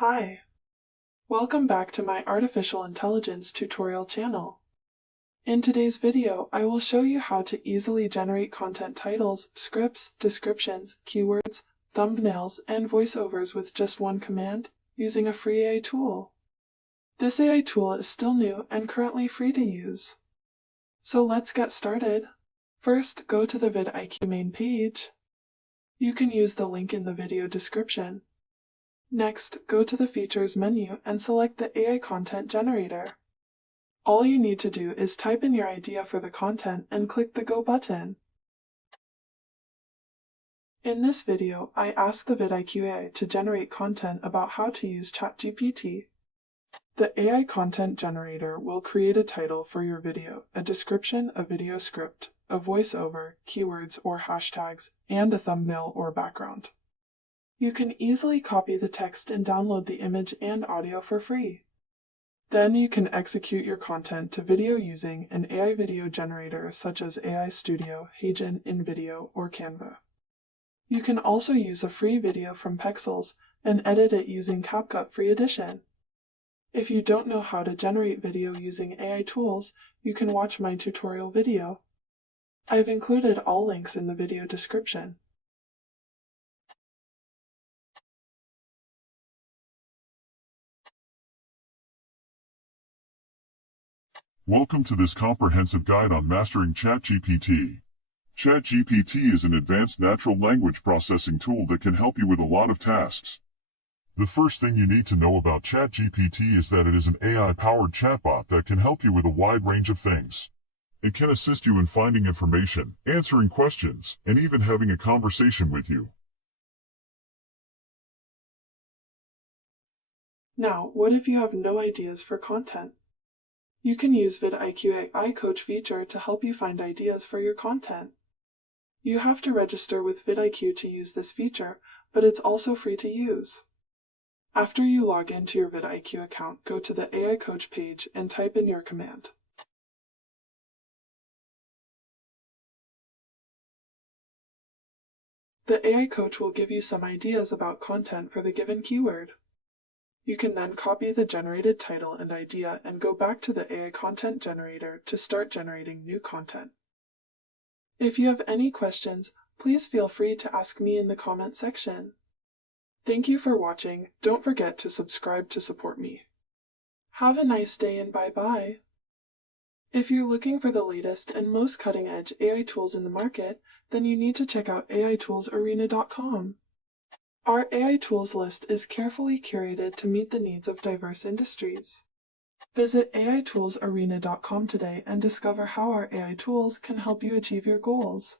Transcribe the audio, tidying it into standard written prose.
Hi, welcome back to my artificial intelligence tutorial channel. In today's video, I will show you how to easily generate content titles, scripts, descriptions, keywords, thumbnails, and voiceovers with just one command using a free AI tool. This AI tool is still new and currently free to use. So let's get started. First, go to the VidIQ main page. You can use the link in the video description. Next, go to the Features menu and select the AI Content Generator. All you need to do is type in your idea for the content and click the Go button. In this video, I asked the VidIQ AI to generate content about how to use ChatGPT. The AI Content Generator will create a title for your video, a description, a video script, a voiceover, keywords or hashtags, and a thumbnail or background. You can easily copy the text and download the image and audio for free. Then you can execute your content to video using an AI video generator such as AI Studio, Hagen, InVideo, or Canva. You can also use a free video from Pexels and edit it using CapCut Free Edition. If you don't know how to generate video using AI tools, you can watch my tutorial video. I've included all links in the video description. Welcome to this comprehensive guide on mastering ChatGPT. ChatGPT is an advanced natural language processing tool that can help you with a lot of tasks. The first thing you need to know about ChatGPT is that it is an AI-powered chatbot that can help you with a wide range of things. It can assist you in finding information, answering questions, and even having a conversation with you. Now, what if you have no ideas for content? You can use VidIQ AI Coach feature to help you find ideas for your content. You have to register with VidIQ to use this feature, but it's also free to use. After you log into your VidIQ account, go to the AI Coach page and type in your command. The AI Coach will give you some ideas about content for the given keyword. You can then copy the generated title and idea and go back to the AI Content Generator to start generating new content. If you have any questions, please feel free to ask me in the comment section. Thank you for watching. Don't forget to subscribe to support me. Have a nice day and bye-bye. If you're looking for the latest and most cutting-edge AI tools in the market, then you need to check out AIToolsArena.com. Our AI tools list is carefully curated to meet the needs of diverse industries. Visit AIToolsArena.com today and discover how our AI tools can help you achieve your goals.